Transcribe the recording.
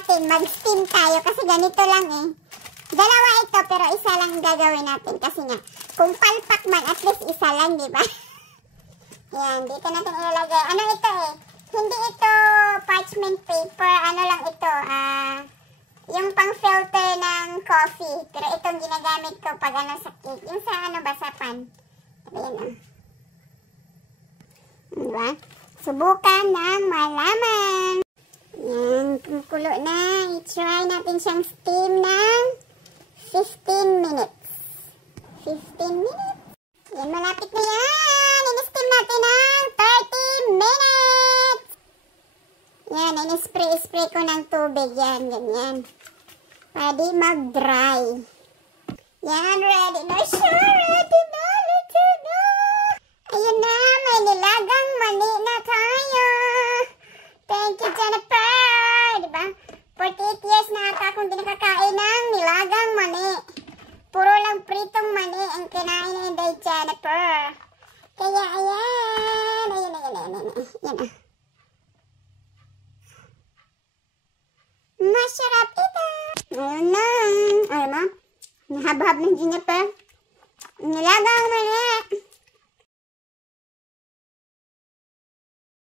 natin, mag-steam tayo kasi ganito lang eh. Dalawa ito pero isa lang gagawin natin kasi nga, kung palpak man at least isa lang, di ba? Yan, dito natin ilalagay. Ano ito eh? Hindi ito parchment paper, ano lang ito, yung pang-filter ng coffee. Pero itong ginagamit ko pag ano sa cake. Yung sa ano ba, sa pan. Ayan o. Diba? Subukan ng malaman. Yan, kumukulo na. I-try natin siyang steam ng 15 minutes. 15 minutes. Yan, malapit na yan. In-steam natin ng 30 minutes. Yan, in-spray ko ng tubig. Yan, ganyan. Pwede mag-dry. Yan, ready na siya. Ready na. Ready na. Ayun na, may nilagang mani na tayo. Thank you, Jennifer. Diba? 48 years na ata akong di nakakain ng nilagang mani. Puro lang pritong mani ang kinain ni Day Jennifer. Kaya, ayan. Yan. Masarap ito. Ayun na. Ayun na. Nahab-hab ng Jennifer. Nilagang mani.